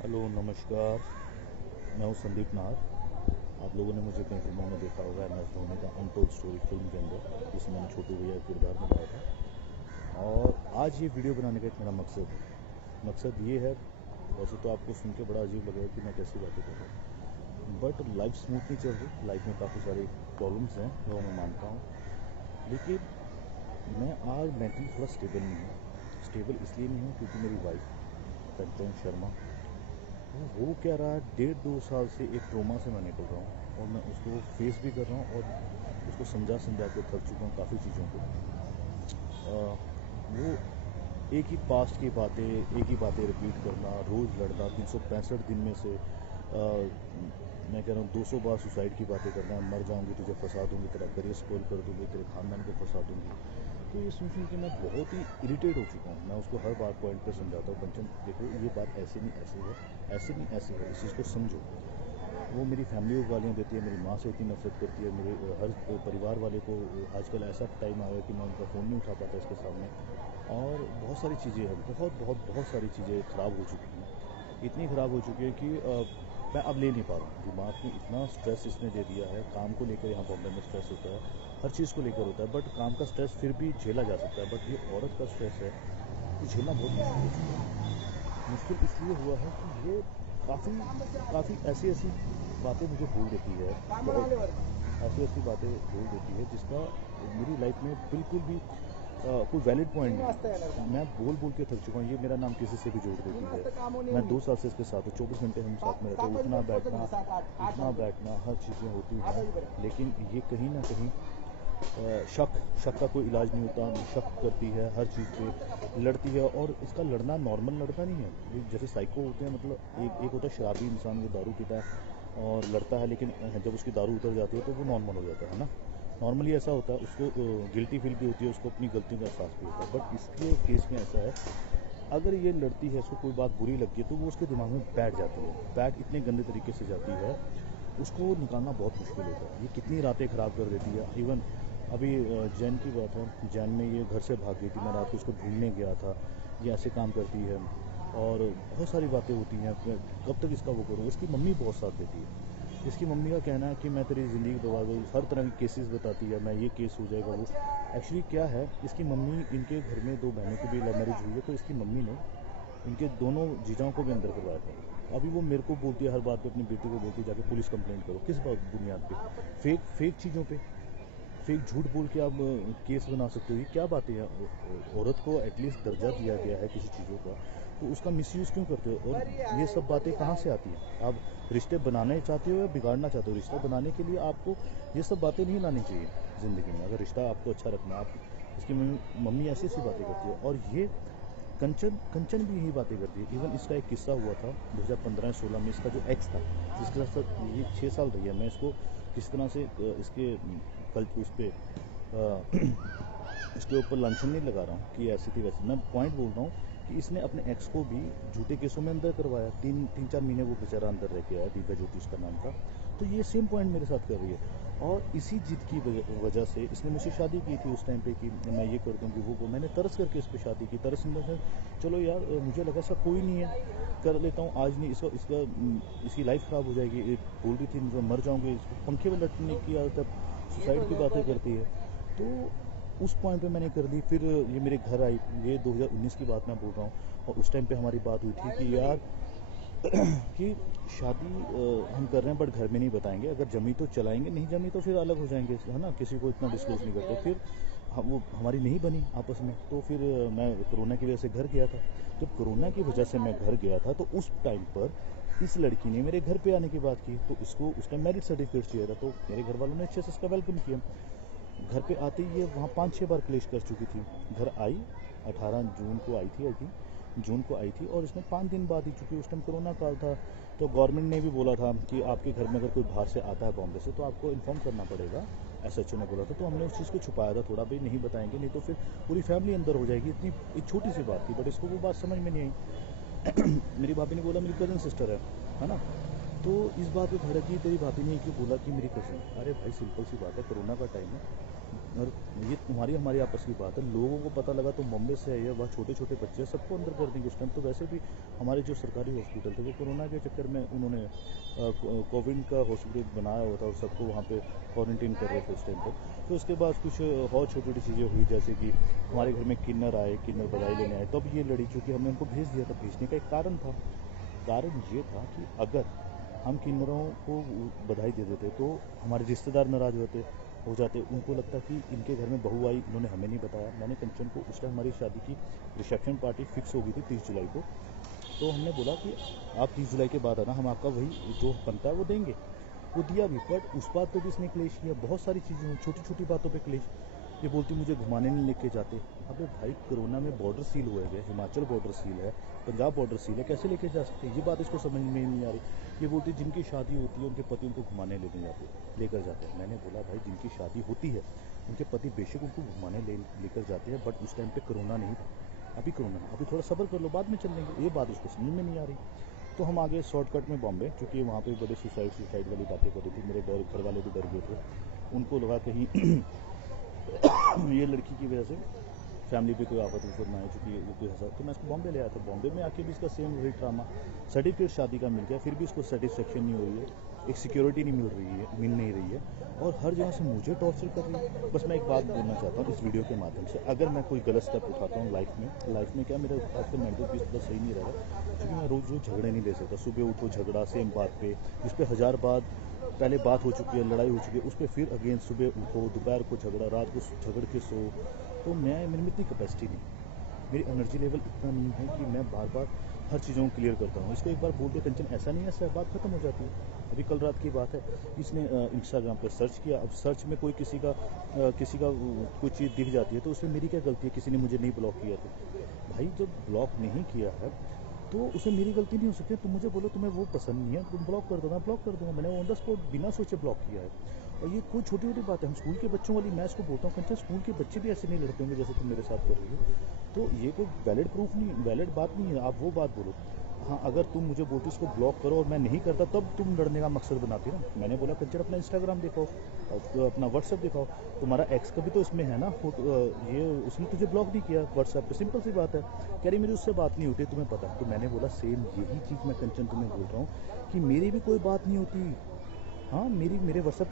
Hello नमस्कार। मैं हूँ संदीप नाहर। आप लोगों ने मुझे कई फिल्मों में देखा होगा, एम एस धोनी का अनटोल्ड स्टोरी फिल्म के अंदर, जिसमें मैंने छोटू भैया का किरदार निभाया था। और आज ये वीडियो बनाने का एक मेरा मकसद ये है। वैसे तो आपको सुन के बड़ा अजीब लगेगा कि मैं कैसी बातें कर रहा हूँ, बट लाइफ स्मूथ नहीं चल रही। लाइफ में काफ़ी सारी प्रॉब्लम्स हैं जो मैं मानता हूँ, लेकिन मैं आज मेंटली थोड़ा स्टेबल नहीं हूँ। स्टेबल इसलिए नहीं हूँ क्योंकि मेरी वाइफ कंचन शर्मा, वो क्या रहा है, 1.5-2 साल से एक ट्रोमा से मैं निकल रहा हूँ और मैं उसको फेस भी कर रहा हूँ और उसको समझा के थक चुका हूँ काफ़ी चीज़ों को। वो एक ही पास्ट की बातें, एक ही बातें रिपीट करना, रोज़ लड़ना, 365 दिन में से मैं कह रहा हूँ 200 बार सुसाइड की बातें करना, मर जाऊंगी, तुझे फंसा दूंगी, तेरा करियर स्पॉइल कर दूंगी, तेरे खानदान को फंसा दूंगी। तो ये सुन के मैं बहुत ही इरिटेट हो चुका हूँ। मैं उसको हर बार पॉइंट पे समझाता हूँ, कंचन देखो ये बात ऐसे नहीं ऐसे है, ऐसे नहीं ऐसे है, इस चीज़ को समझो। वो मेरी फैमिली को गालियाँ देती है, मेरी माँ से इतनी नफरत करती है, मेरे हर परिवार वाले को। आजकल ऐसा टाइम आया कि मैं उनका फ़ोन नहीं उठा पाता इसके सामने। और बहुत सारी चीज़ें हैं, बहुत सारी चीज़ें ख़राब हो चुकी हैं। इतनी ख़राब हो चुकी है कि मैं अब ले नहीं पा रहा हूँ। दिमाग में इतना स्ट्रेस इसने दे दिया है। काम को लेकर यहाँ बॉम्बे में स्ट्रेस होता है, हर चीज़ को लेकर होता है, बट काम का स्ट्रेस फिर भी झेला जा सकता है। बट ये औरत का स्ट्रेस है, ये झेलना बहुत मुश्किल हो चुका है। मुश्किल इसलिए हुआ है कि ये काफ़ी काफ़ी ऐसी ऐसी बातें मुझे बोल देती है, बहुत ऐसी ऐसी बातें बोल देती है जिसका मेरी लाइफ में बिल्कुल भी कोई वैलिड पॉइंट नहीं। मैं बोल बोल के थक चुका हूँ। ये मेरा नाम किसी से भी जोड़ देती है। मैं 2 साल से इसके साथ हूँ, 24 घंटे हम साथ में रहते हैं, उठना बैठना हर चीज़ें होती हैं। लेकिन ये कहीं ना कहीं शक का कोई इलाज नहीं होता। शक करती है हर चीज़ पे, लड़ती है। और इसका लड़ना नॉर्मल लड़का नहीं है। ये जैसे साइको होते हैं, मतलब एक होता है शराबी इंसान, वो दारू पीता है और लड़ता है, लेकिन जब उसकी दारू उतर जाती है तो वो नॉर्मल हो जाता है ना। नॉर्मली ऐसा होता है, उसको गिल्टी फील भी होती है, उसको अपनी गलतियों का एहसास भी होता है। बट इसके केस में ऐसा है, अगर ये लड़ती है, उसको कोई बात बुरी लगती है तो वो उसके दिमाग में बैठ जाती है। बैठ इतने गंदे तरीके से जाती है, उसको निकालना बहुत मुश्किल होता है। ये कितनी रातें ख़राब कर देती है। इवन अभी जैन की बात है, जैन में ये घर से भाग गई थी, मैं रात को उसको ढूंढने गया था। ये ऐसे काम करती है और बहुत सारी बातें होती हैं। कब तक इसका वो करूँ। इसकी मम्मी बहुत साथ देती है। इसकी मम्मी का कहना है कि मैं तेरी ज़िंदगी बर्बाद हो, हर तरह की केसेस बताती है, मैं ये केस हो जाएगा वो। एक्चुअली क्या है, इसकी मम्मी, इनके घर में 2 बहनों की भी लव मैरिज हुई है, तो इसकी मम्मी ने इनके दोनों जीजाओं को भी अंदर करवाया था। अभी वो मेरे को बोलती है, हर बात पे अपनी बेटी को बोलती है जाके पुलिस कंप्लेंट करो। किस बात बुनियाद पे? फेक चीज़ों पे, फेक झूठ बोल के आप केस बना सकते हो। ये क्या बातें हैं? औरत को एटलीस्ट दर्जा दिया गया है किसी चीज़ों का, तो उसका मिसयूज़ क्यों करते हो? और ये सब बातें कहाँ से आती हैं? आप रिश्ते बनाने चाहते हो या बिगाड़ना चाहते हो? रिश्ता बनाने के लिए आपको ये सब बातें नहीं लानी चाहिए ज़िंदगी में, अगर रिश्ता आपको अच्छा रखना है। आप इसकी मम्मी ऐसी ऐसी बातें करती है। और ये कंचन कंचन भी यही बातें करती है। इवन इसका एक किस्सा हुआ था 2015-16 में। इसका जो एक्स था, जिसके साथ ये 6 साल रही है, मैं इसको किस तरह से इसके कल उस पर इसके ऊपर लांछन नहीं लगा रहा हूँ कि ऐसी थी वैसी। मैं पॉइंट बोल रहा हूँ कि इसने अपने एक्स को भी झूठे केसों में अंदर करवाया। 3-4 महीने वो बेचारा अंदर रह के आया, दिव्या ज्योति उसका नाम था। तो ये सेम पॉइंट मेरे साथ कर रही है। और इसी जिद की वजह से इसने मुझसे शादी की थी उस टाइम पे कि मैं ये कर दूँगी वो मैंने तरस करके इस पर शादी की। तरस इन द सेंस, चलो यार मुझे लगा ऐसा कोई नहीं है, कर लेता हूँ। आज नहीं, इसकी लाइफ ख़राब हो जाएगी। बोल रही थी मुझे मर जाऊँगी, पंखे में लटकने की आदत, सुसाइड की बातें करती है। तो उस पॉइंट पे मैंने कर दी। फिर ये मेरे घर आई, ये 2019 की बात मैं बोल रहा हूँ। और उस टाइम पे हमारी बात हुई थी कि यार कि शादी हम कर रहे हैं, बट घर में नहीं बताएंगे। अगर जमी तो चलाएंगे, नहीं जमी तो फिर अलग हो जाएंगे, है ना। किसी को इतना डिस्क्लोज नहीं करते। फिर वो हमारी नहीं बनी आपस में। तो फिर मैं कोरोना की वजह से घर गया था। जब कोरोना की वजह से मैं घर गया था, तो उस टाइम पर इस लड़की ने मेरे घर पे आने की बात की। तो इसको उस टाइम मैरिज सर्टिफिकेट चाहिए था, तो मेरे घर वालों ने अच्छे से इसका वेलकम किया। घर पे आते ही ये वहाँ 5-6 बार क्लेश कर चुकी थी। घर आई, 18 जून को आई थी, आई थिंक जून को आई थी, और इसमें 5 दिन बाद ही, चूँकि उस टाइम कोरोना काल था, तो गवर्नमेंट ने भी बोला था कि आपके घर में अगर कोई बाहर से आता है बॉम्बे से, तो आपको इन्फॉर्म करना पड़ेगा। एसएचओ ने बोला था। तो हमने उस चीज़ को छुपाया था थोड़ा, भाई नहीं बताएंगे, नहीं तो फिर पूरी फैमिली अंदर हो जाएगी। इतनी एक छोटी सी बात थी, बट इसको वो बात समझ में नहीं आई। मेरी भाभी ने बोला मेरी कज़न सिस्टर है ना। तो इस बात पे भड़की, तेरी भाभी ने क्यों बोला कि मेरी कज़न? अरे भाई सिंपल सी बात है, कोरोना का टाइम है, और ये तुम्हारी हमारी आपस की बात है। लोगों को पता लगा तो बॉम्बे से है, वहाँ छोटे छोटे बच्चे सबको अंदर कर देंगे। उस टाइम तो वैसे भी हमारे जो सरकारी हॉस्पिटल थे वो कोरोना के चक्कर में उन्होंने कोविड का हॉस्पिटल बनाया हुआ था और सबको वहाँ पे क्वारंटीन कर रहे थे उस टाइम पर। तो उसके बाद कुछ और छोटी छोटी चीज़ें हुई, जैसे कि हमारे घर में किन्नर आए, किन्नर बधाई लेने आए, तब ये लड़ी, क्योंकि हमने उनको भेज दिया था। भेजने का एक कारण था, कारण ये था कि अगर हम किन्नरों को बधाई दे देते तो हमारे रिश्तेदार नाराज हो जाते। उनको लगता कि इनके घर में बहू आई, इन्होंने हमें नहीं बताया। मैंने कंचन को, उस टाइम हमारी शादी की रिसेप्शन पार्टी फिक्स हो गई थी 30 जुलाई को, तो हमने बोला कि आप 30 जुलाई के बाद आना, हम आपका वही जो बनता है वो देंगे। वो दिया भी, बट उस बात पर भी इसने क्लेश किया। बहुत सारी चीज़ें हुई, छोटी छोटी बातों पे क्लेश। ये बोलती मुझे घुमाने नहीं लेके जाते। अबे भाई, कोरोना में बॉर्डर सील हुए गए, हिमाचल बॉर्डर सील है, पंजाब बॉर्डर सील है, कैसे लेके जा सकते? ये बात इसको समझ में नहीं आ रही। ये बोलती जिनकी शादी होती है उनके पति उनको घुमाने लेकर जाते हैं। मैंने बोला भाई, जिनकी शादी होती है उनके पति बेशक उनको घुमाने लेकर जाते हैं, बट उस टाइम पे कोरोना नहीं था। अभी कोरोना, अभी थोड़ा सब्र कर लो, बाद में चल देंगे। ये बात उसको समझ में नहीं आ रही। तो हम आगे शॉर्टकट में बॉम्बे, क्योंकि वहाँ पे बड़े सुसाइड वाली बातें कर रही थी। मेरे घर वाले भी डर गए थे, उनको लगा कहीं ये लड़की की वजह से फैमिली पे कोई आफत ना आए, चूँकि वो कोई हंसा। तो मैं इसको बॉम्बे ले आया था। बॉम्बे में आके भी इसका सेम वही ड्रामा। सर्टिफिकेट शादी का मिल गया, फिर भी इसको सेटिस्फेक्शन नहीं हो रही है, एक सिक्योरिटी नहीं मिल नहीं रही है, और हर जगह से मुझे टॉर्चर कर रही है। बस मैं एक बात बोलना चाहता हूँ इस वीडियो के माध्यम से, अगर मैं कोई गलत स्टेप उठाता हूँ लाइफ में क्या, मेरा आजकल मेंटल पीस थोड़ा सही नहीं रहा है, क्योंकि मैं रोज़ झगड़े नहीं ले सकता। सुबह उठो झगड़ा सेम बात पे, जिस पे 1000 बात पहले बात हो चुकी है, लड़ाई हो चुकी है, उस पर फिर अगेन सुबह उठो, दोपहर को झगड़ा, रात को झगड़ के सो। तो मेरे में इतनी कैपेसिटी नहीं, मेरी एनर्जी लेवल इतना नहीं है कि मैं बार बार हर चीज़ों को क्लियर करता हूँ। इसको एक बार बोल दे कंचन ऐसा नहीं है, ऐसा बात खत्म हो जाती है। अभी कल रात की बात है, इसने इंस्टाग्राम पे सर्च किया। अब सर्च में कोई किसी का कोई चीज़ दिख जाती है तो उसमें मेरी क्या गलती है? किसी ने मुझे नहीं ब्लॉक किया तो भाई, जब ब्लॉक नहीं किया है तो उसमें मेरी गलती नहीं हो सकती। तुम मुझे बोलो तुम्हें वो पसंद नहीं है, तुम ब्लॉक कर दो, मैं ब्लॉक कर दूंगा। मैंने ऑन द स्पॉट बिना सोचे ब्लॉक किया है। और ये कोई छोटी छोटी बात है। हम स्कूल के बच्चों वाली, मैं इसको बोलता हूँ कंचन, स्कूल के बच्चे भी ऐसे नहीं लड़ते होंगे जैसे तुम मेरे साथ कर रही हो। तो ये कोई वैलिड बात नहीं है। आप वो बात बोलो। हाँ, अगर तुम मुझे बोलती इसको ब्लॉक करो और मैं नहीं करता, तब तुम लड़ने का मकसद बनाती ना। मैंने बोला कंचन अपना इंस्टाग्राम दिखाओ, अपना व्हाट्सएप दिखाओ। तुम्हारा एक्स का भी तो इसमें है ना ये उसने तुझे ब्लॉक नहीं किया व्हाट्सएप पे, सिंपल सी बात है। कह रही मेरी उससे बात नहीं होती, तुम्हें पता है। तो मैंने बोला सेम यही चीज़ मैं कंचन तुम्हें बोल रहा हूँ कि मेरी भी कोई बात नहीं होती। हाँ, मेरे व्हाट्सएप